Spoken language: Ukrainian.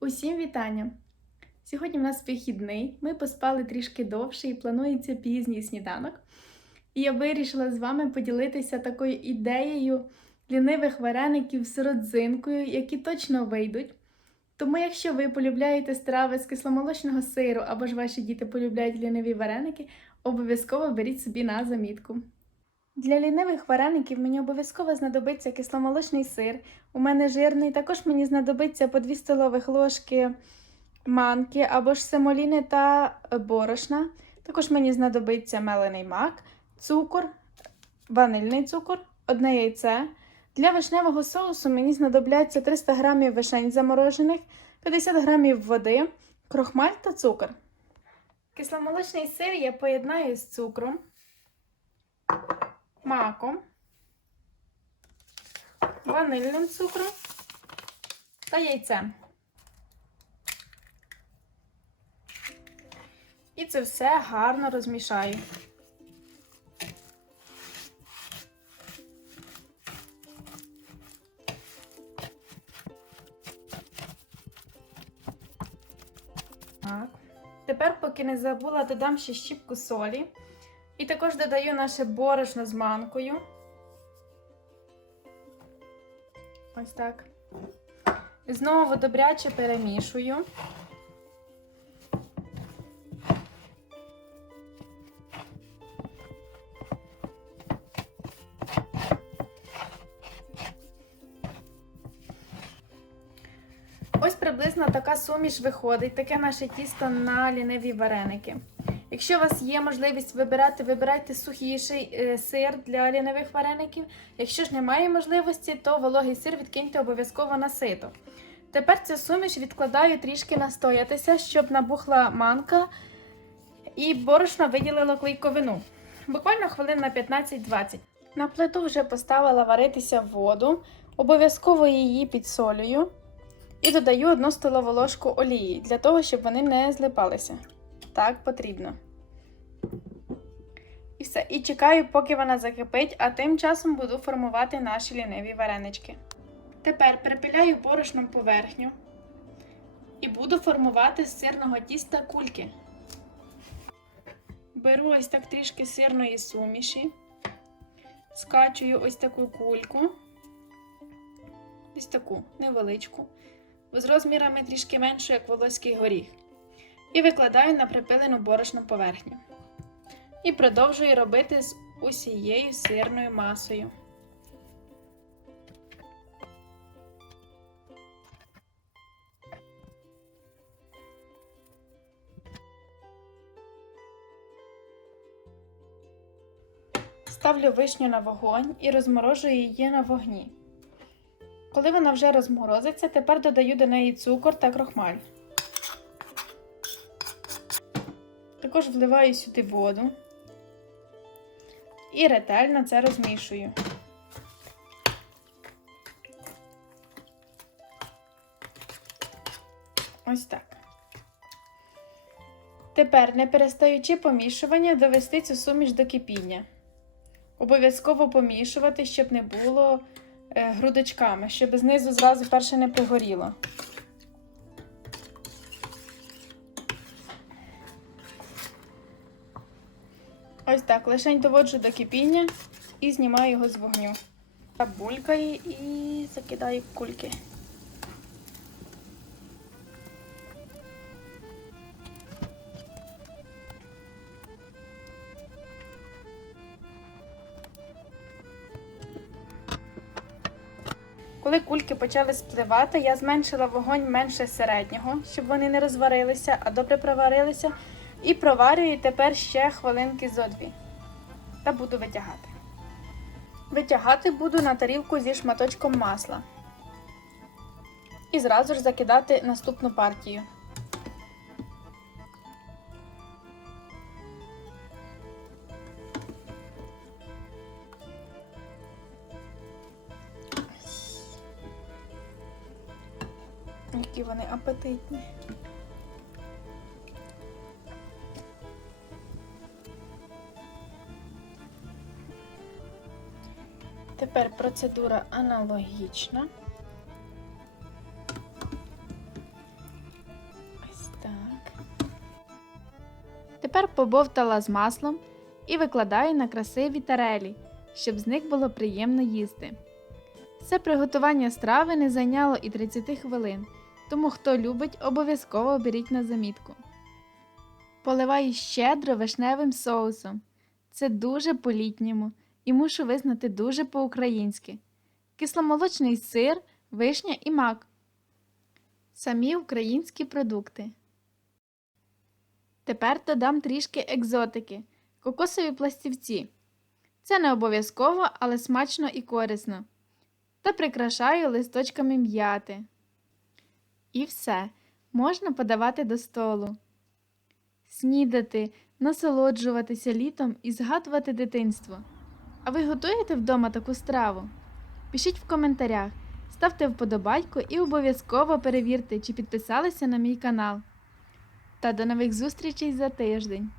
Усім вітання! Сьогодні в нас вихідний. Ми поспали трішки довше і планується пізній сніданок. І я вирішила з вами поділитися такою ідеєю лінивих вареників з родзинкою, які точно вийдуть. Тому, якщо ви полюбляєте страви з кисломолочного сиру або ж ваші діти полюбляють ліниві вареники, обов'язково беріть собі на замітку. Для лінивих вареників мені обов'язково знадобиться кисломолочний сир. У мене жирний, також мені знадобиться по 2 столових ложки манки або ж семоліни та борошна. Також мені знадобиться мелений мак, цукор, ванильний цукор, одне яйце. Для вишневого соусу мені знадобляться 300 г вишень заморожених, 50 г води, крохмаль та цукор. Кисломолочний сир я поєднаю з цукром, маком, ванильним цукром та яйцем. І це все гарно розмішаю. Так. Тепер, поки не забула, додам ще щіпку солі. І також додаю наше борошно з манкою. Ось так. Знову добряче перемішую. Ось приблизно така суміш виходить, таке наше тісто на ліниві вареники. Якщо у вас є можливість вибирати, вибирайте сухіший е, сир для лінивих вареників. Якщо ж немає можливості, то вологий сир відкиньте обов'язково на сито. Тепер цю суміш відкладаю трішки настоятися, щоб набухла манка і борошно виділило клейковину. Буквально хвилин на 15-20. На плиту вже поставила варитися воду, обов'язково її підсолюю. І додаю 1 столову ложку олії для того, щоб вони не злипалися. Так потрібно. І все. І чекаю, поки вона закипить, а тим часом буду формувати наші ліниві варенички. Тепер припиляю борошном поверхню і буду формувати з сирного тіста кульки. Беру ось так трішки сирної суміші, скачую ось таку кульку, ось таку невеличку з розмірами трішки меншу, як волоський горіх. І викладаю на припилену борошном поверхню. І продовжую робити з усією сирною масою. Ставлю вишню на вогонь і розморожую її на вогні. Коли вона вже розморозиться, тепер додаю до неї цукор та крохмаль. Також вливаю сюди воду і ретельно це розмішую. Ось так. Тепер, не перестаючи помішування, довести цю суміш до кипіння. Обов'язково помішувати, щоб не було е, грудочками, щоб знизу зразу перше не пригоріло. Ось так, лишень доводжу до кипіння і знімаю його з вогню. Так булькає і закидаю кульки. Коли кульки почали спливати, я зменшила вогонь менше середнього, щоб вони не розварилися, а добре проварилися. І проварюю тепер ще хвилинки зо дві. Та буду витягати. Витягати буду на тарілку зі шматочком масла. І зразу ж закидати наступну партію. Які вони апетитні. Тепер процедура аналогічна. Ось так. Тепер побовтала з маслом і викладаю на красиві тарелі, щоб з них було приємно їсти. Це приготування страви не зайняло і 30 хвилин, тому хто любить, обов'язково оберіть на замітку. Поливаю щедро вишневим соусом. Це дуже по-літньому і мушу визнати дуже по-українськи. Кисломолочний сир, вишня і мак. Самі українські продукти. Тепер додам трішки екзотики, кокосові пластівці. Це не обов'язково, але смачно і корисно. Та прикрашаю листочками м'яти. І все, можна подавати до столу. Снідати, насолоджуватися літом і згадувати дитинство. А ви готуєте вдома таку страву? Пишіть в коментарях, ставте вподобайку і обов'язково перевірте, чи підписалися на мій канал. Та до нових зустрічей за тиждень!